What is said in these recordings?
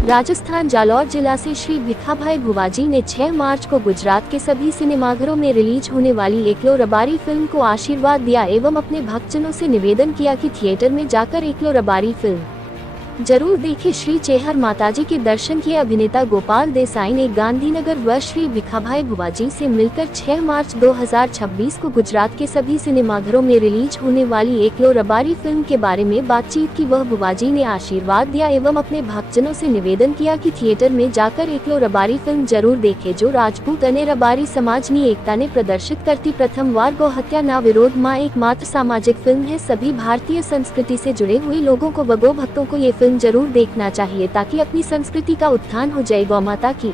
राजस्थान जालौर जिला से श्री भिखाभाई भुवाजी ने 6 मार्च को गुजरात के सभी सिनेमाघरों में रिलीज होने वाली एकलो रबारी फिल्म को आशीर्वाद दिया एवं अपने भक्तजनों से निवेदन किया कि थिएटर में जाकर एकलो रबारी फिल्म जरूर देखें। श्री चेहर माताजी के दर्शन किए। अभिनेता गोपाल देसाई ने गांधीनगर व श्री भिखाभाई भुवाजी से मिलकर 6 मार्च 2026 को गुजरात के सभी सिनेमाघरों में रिलीज होने वाली एकलो रबारी फिल्म के बारे में बातचीत की। वह भुवाजी ने आशीर्वाद दिया एवं अपने भक्तजनों से निवेदन किया कि थिएटर में जाकर एकलो रबारी फिल्म जरूर देखे, जो राजपूत અને रबारी समाजની એકતાને प्रदर्शित करती प्रथमवार गौ हत्या ना विरोध में एकमात्र सामाजिक फिल्म है। सभी भारतीय संस्कृति से जुड़े हुए लोगों को व गौ भक्तों को ये फिल्म जरूर देखना चाहिए ताकि अपनी संस्कृति का उत्थान हो जाए। गौ माता की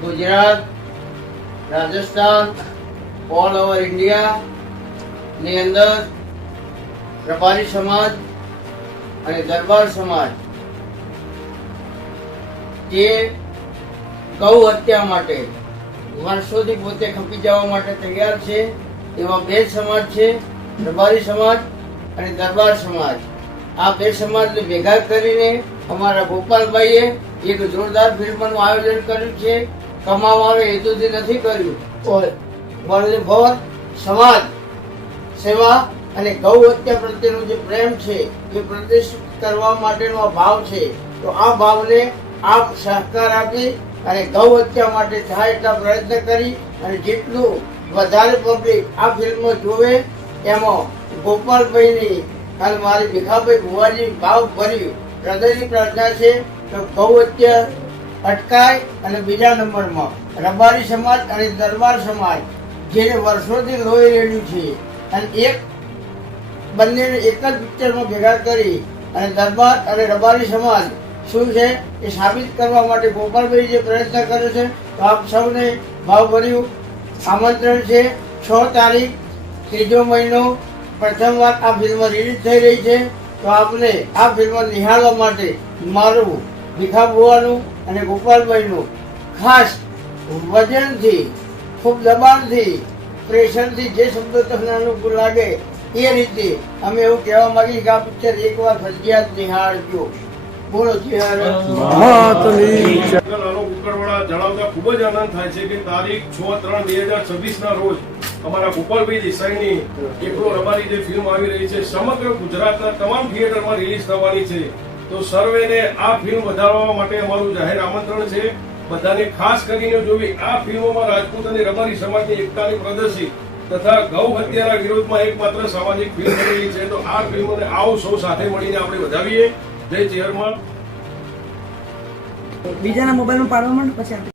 Gujarat, Rajasthan, all over India ની અંદર રબારી સમાજ અને દરબાર સમાજ જે ગૌ હત્યા માટે વર્ષોથી પોતે ખપી જવા માટે તૈયાર છે એવા બે સમાજ છે, રબારી સમાજ અને દરબાર સમાજ। આ બે સમાજને ભેગા કરીને અમારા ગોપાલભાઈએ એક જોરદાર ફિલ્મનું આયોજન કર્યું છે। કમાવાનો હેતુથી નથી કર્યું, વર્લ્ડ સમાજ સેવા અને ગૌ હત્યા પ્રત્યેનો જે પ્રેમ છે એ પ્રદર્શિત કરવા માટેનો આ ભાવ છે। તો આ ભાવને આપ સહકાર આપી અને ગૌ હત્યા માટે થાય એટલા પ્રયત્ન કરી અને જેટલું વધારે પબ્લિક આ ફિલ્મ જોવે એમાં ગોપાલભાઈની અને મારી ભીખાભાઈ ભુવાજી ભાવ ભરી હૃદયની પ્રાર્થના છે કે ગૌ હત્યા અટકાય અને બીજા નંબરમાં રબારી સમાજ અને દરબાર સમાજ જેને વર્ષોથી રોઈ રહેલું છે અને એક બંનેને એક જ પિક્ચરમાં ભેગા કરી અને દરબાર અને રબારી સમાજ શું છે એ સાબિત કરવા માટે ગોપાલભાઈ જે પ્રયત્ન કરે છે તો આપ સૌને ભાવભર્યું આમંત્રણ છે। 6 તારીખ 3જો મહિનો પ્રથમવાર આ ફિલ્મ રિલીઝ થઈ રહી છે તો આપને આ ફિલ્મ નિહાળવા માટે મારું ભીખા ભુવાનું અને ગોપાલભાઈનું ખાસ વજનથી ખૂબ દબાણથી પ્રેશરથી જે શબ્દો તમને અનુકૂળ લાગે એ રીતે અમે એવું કહેવા માંગીએ કે આ પિક્ચર એકવાર ફરજિયાત નિહાળજો। બોલો જણાવતા ખૂબ જ આનંદ થાય છે કે તારીખ 6/3/2026 રોજ અમારા ગોપાલભાઈ દેસાઈની એકલો રબારી જે ફિલ્મ આવી રહી છે સમગ્ર ગુજરાતના તમામ થિયેટરમાં રિલીઝ થવાની છે। તો સર્વેને આ ફિલ્મ વધારવા માટે અમારું જાહેર આમંત્રણ છે। બધાને ખાસ કરીને જોવી આ ફિલ્મોમાં રાજપૂત અને રબારી સમાજની એકતાને પ્રદર્શિત તથા ગૌ હત્યાના વિરોધમાં એકમાત્ર સામાજિક ફિલ્મ બનેલી છે। તો આ ફિલ્મને આવો સૌ સાથે મળીને આપણે વધાવીએ। જય ચેહરમાં। બીજાના મોબાઈલમાં પાડવા માંડ પછી આપી